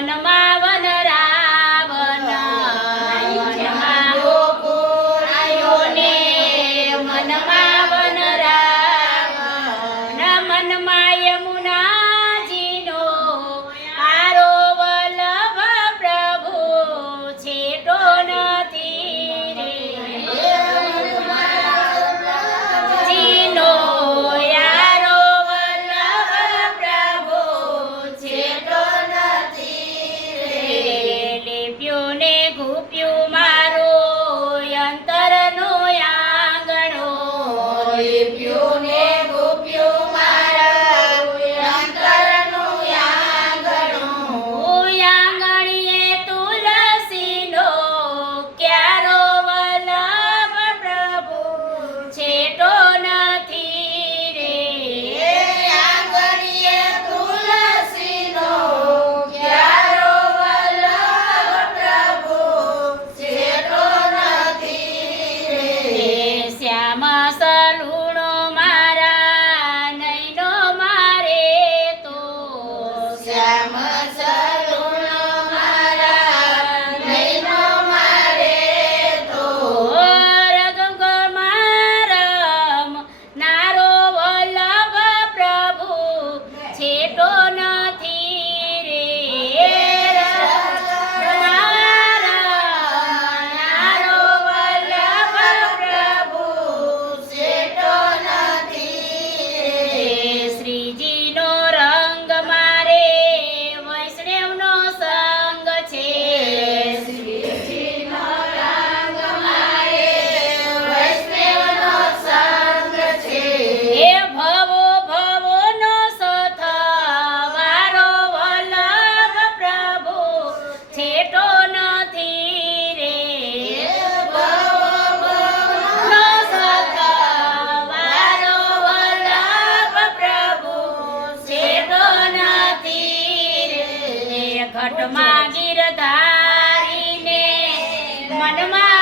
મનમાં વનરાવન મનમાં ગોકુળ આવ્યો ને મનમાં વનરાવન મનમાં યમુનાજીનો આરો વલ્લભ પ્રભુ છેટો નથી રે જીનો યારો વલ્લભ પ્રભુ છેટો નથી રે લેપ્યો ને ઘૂપ્યું મારો અંતરનો આંગણો લેપ્યો ને ઘૂપ્યું મારા અંતરનો આંગણો આંગણીએ તુલસીનો ક્યારો વલ્લભ પ્રભુ છેટો નથી રે આંગણીએ તુલસીનો ક્યારો વલ્લભ પ્રભુ છેટો નથી રે શ્યામ સલુણો મારા નૈનો મારે તો શ્યામ સલુણો મારા નૈનો મારે તો રગગમારમ નારો વલ્લભ પ્રભુ છેટો નથી રે નારો વલ્લભ પ્રભુ છેટો નથી રે શ્રીજીનો રંગ મારે વૈષ્ણવનો સંગ છે શ્રીજીનો રંગ મારે વૈષ્ણવનો સંગ છે હે ભવો ભવોનો સથવારો વલ્લભ પ્રભુ છેટો નથી રે ભવો ભવોનો સથવારો વલ્લભ પ્રભુ છેટો નથી રે ઘટમાં ગીરધારીને મનમાં